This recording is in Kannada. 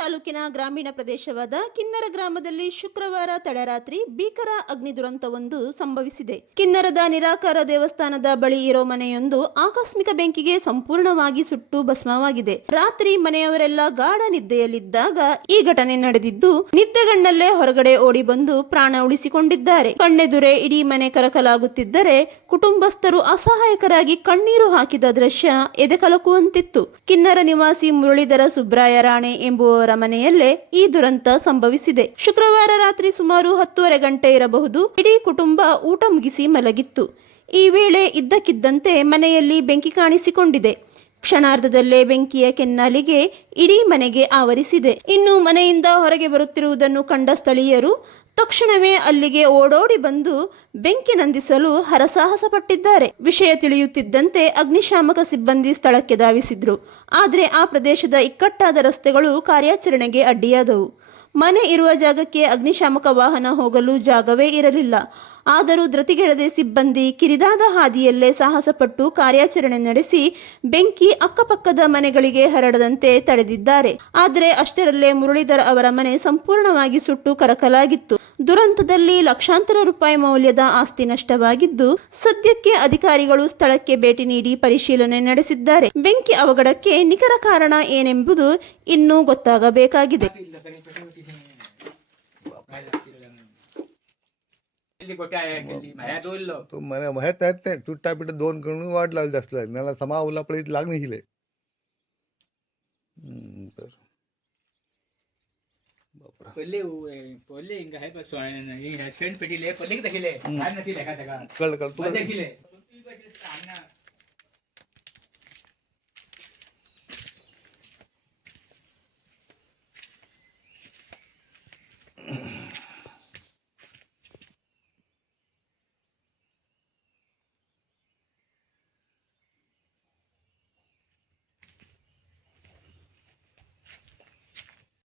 ತಾಲೂಕಿನ ಗ್ರಾಮೀಣ ಪ್ರದೇಶವಾದ ಕಿನ್ನರ ಗ್ರಾಮದಲ್ಲಿ ಶುಕ್ರವಾರ ತಡರಾತ್ರಿ ಭೀಕರ ಅಗ್ನಿ ದುರಂತವೊಂದು ಸಂಭವಿಸಿದೆ. ಕಿನ್ನರದ ನಿರಾಕಾರ ದೇವಸ್ಥಾನದ ಬಳಿ ಇರೋ ಮನೆಯೊಂದು ಆಕಸ್ಮಿಕ ಬೆಂಕಿಗೆ ಸಂಪೂರ್ಣವಾಗಿ ಸುಟ್ಟು ಭಸ್ಮವಾಗಿದೆ. ರಾತ್ರಿ ಮನೆಯವರೆಲ್ಲ ಗಾಢ ನಿದ್ದೆಯಲ್ಲಿದ್ದಾಗ ಈ ಘಟನೆ ನಡೆದಿದ್ದು, ನಿದ್ದೆಗಣ್ಣಲ್ಲೇ ಹೊರಗಡೆ ಓಡಿ ಬಂದು ಪ್ರಾಣ ಉಳಿಸಿಕೊಂಡಿದ್ದಾರೆ. ಕಣ್ಣೆದುರೇ ಇಡೀ ಮನೆ ಕರಕಲಾಗುತ್ತಿದ್ದರೆ ಕುಟುಂಬಸ್ಥರು ಅಸಹಾಯಕರಾಗಿ ಕಣ್ಣೀರು ಹಾಕಿದ ದೃಶ್ಯ ಎದೆಕಲಕುವಂತಿತ್ತು. ಕಿನ್ನರ ನಿವಾಸಿ ಮುರಳೀಧರ ಸುಬ್ರಾಯ ರಾಣೆ ಎಂಬುವವರ ಮನೆಯಲ್ಲೇ ಈ ದುರಂತ ಸಂಭವಿಸಿದೆ. ಶುಕ್ರವಾರ ರಾತ್ರಿ ಸುಮಾರು 10:30 ಗಂಟೆ ಇರಬಹುದು. ಇಡೀ ಕುಟುಂಬ ಊಟ ಮುಗಿಸಿ ಮಲಗಿತ್ತು. ಈ ವೇಳೆ ಇದ್ದಕ್ಕಿದ್ದಂತೆ ಮನೆಯಲ್ಲಿ ಬೆಂಕಿ ಕಾಣಿಸಿಕೊಂಡಿದೆ. ಕ್ಷಣಾರ್ಧದಲ್ಲೇ ಬೆಂಕಿಯ ಕೆನ್ನಾಲಿಗೆ ಇಡೀ ಮನೆಗೆ ಆವರಿಸಿದೆ. ಇನ್ನು ಮನೆಯಿಂದ ಹೊರಗೆ ಬರುತ್ತಿರುವುದನ್ನು ಕಂಡ ಸ್ಥಳೀಯರು ತಕ್ಷಣವೇ ಅಲ್ಲಿಗೆ ಓಡೋಡಿ ಬಂದು ಬೆಂಕಿ ನಂದಿಸಲು ಹರಸಾಹಸ ಪಟ್ಟಿದ್ದಾರೆ. ವಿಷಯ ತಿಳಿಯುತ್ತಿದ್ದಂತೆ ಅಗ್ನಿಶಾಮಕ ಸಿಬ್ಬಂದಿ ಸ್ಥಳಕ್ಕೆ ಧಾವಿಸಿದ್ರು. ಆದರೆ ಆ ಪ್ರದೇಶದ ಇಕ್ಕಟ್ಟಾದ ರಸ್ತೆಗಳು ಕಾರ್ಯಾಚರಣೆಗೆ ಅಡ್ಡಿಯಾದವು. ಮನೆ ಇರುವ ಜಾಗಕ್ಕೆ ಅಗ್ನಿಶಾಮಕ ವಾಹನ ಹೋಗಲು ಜಾಗವೇ ಇರಲಿಲ್ಲ. ಆದರೂ ಧೃತಿಗೆಡದೆ ಸಿಬ್ಬಂದಿ ಕಿರಿದಾದ ಹಾದಿಯಲ್ಲೇ ಸಾಹಸಪಟ್ಟು ಕಾರ್ಯಾಚರಣೆ ನಡೆಸಿ ಬೆಂಕಿ ಅಕ್ಕಪಕ್ಕದ ಮನೆಗಳಿಗೆ ಹರಡದಂತೆ ತಡೆದಿದ್ದಾರೆ. ಆದರೆ ಅಷ್ಟರಲ್ಲೇ ಮುರಳೀಧರ್ ಅವರ ಮನೆ ಸಂಪೂರ್ಣವಾಗಿ ಸುಟ್ಟು ಕರಕಲಾಗಿತ್ತು. ದುರಂತದಲ್ಲಿ ಲಕ್ಷಾಂತರ ರೂಪಾಯಿ ಮೌಲ್ಯದ ಆಸ್ತಿ ನಷ್ಟವಾಗಿದ್ದು, ಸದ್ಯಕ್ಕೆ ಅಧಿಕಾರಿಗಳು ಸ್ಥಳಕ್ಕೆ ಭೇಟಿ ನೀಡಿ ಪರಿಶೀಲನೆ ನಡೆಸಿದ್ದಾರೆ. ಬೆಂಕಿ ಅವಘಡಕ್ಕೆ ನಿಖರ ಕಾರಣ ಏನೆಂಬುದು ಇನ್ನೂ ಗೊತ್ತಾಗಬೇಕಾಗಿದೆ. तो मला माहित आहेत नाही तुट्टा पिठ 2 करून वाढ लावली असलं मला समावला पळीत लागणे हिले तर पहिले इंग है बस सेंट पेटीले पहिले दाखिले काय नती लेखा जगा कळ कळ दाखिले